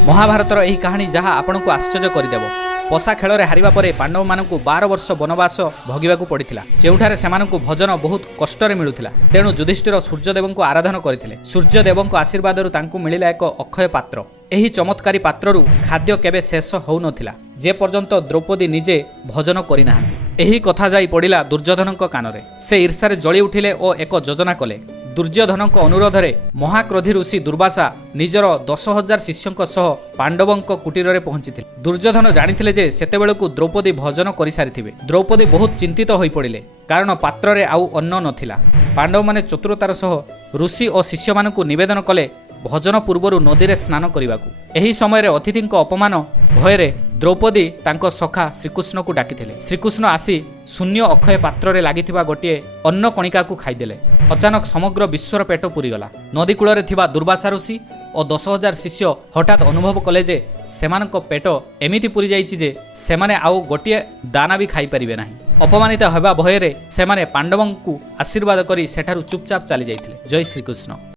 महाभारतर यही कहानी जहाँ आपन को आश्चर्य करदेव। पशा खेल में हारिबा परे पांडव मानक 12 वर्ष वनवास भोगिबाकू पड़िथिला, जेउठारे सेमानकु भोजन बहुत कष्टरे मिलुथिला। तेणु युधिष्ठिर सूर्यदेव को आराधना करथिले। सूर्यदेव आशीर्वाद तांकु मिलिला एक अक्षय पात्र। एही चमत्कारी पात्ररू खाद्य केबे शेष होउ नथिला जे पर्यंत द्रौपदी निजे भोजन करि नाहांती। एही कथा जाई पड़िला दुर्योधनक कानरे। से ईर्ष्यारे जळी उठिले ओ एक योजना कले। दुर्योधनक अनुरोधरे महाक्रोधी ऋषि दुर्वासा निजर 10,000 शिष्यंक सह पांडवंक कुटीर में पहुंची। दुर्योधन जानिथिले जे सेतेबेलकु द्रौपदी भोजन करि सारिथिबे। द्रौपदी बहुत चिंतित होई पड़िले कारण पात्ररे आउ अन्न नथिला। पांडव माने चतुरतार सह ऋषि और शिष्य मानकु निवेदन कले भोजन पूर्वर नदी में स्नान करने। एही समय अतिथि अपमान भୟରେ द्रौपदी तांको सखा श्रीकृष्ण को डाकिथिले। श्रीकृष्ण आसी शून्य अक्षय पात्र रे लागिथिबा गोटे अन्न कणिका को खाइदेले। अचानक समग्र विश्वर पेट पूरीगला। नदी कूल थिबा दुर्वासा ऋषि और 10,000 शिष्य हठात अनुभव कले जे सेमानक पेट एमिति पूरी जाइछि जे सेमाने आउ गोटे दाना भी खाई परिबे नाही। अपमानित हेबा भୟରେ सेमाने पांडवंकु आशीर्वाद करी सेठारु चुपचाप चली जाइथिले। जय श्रीकृष्ण।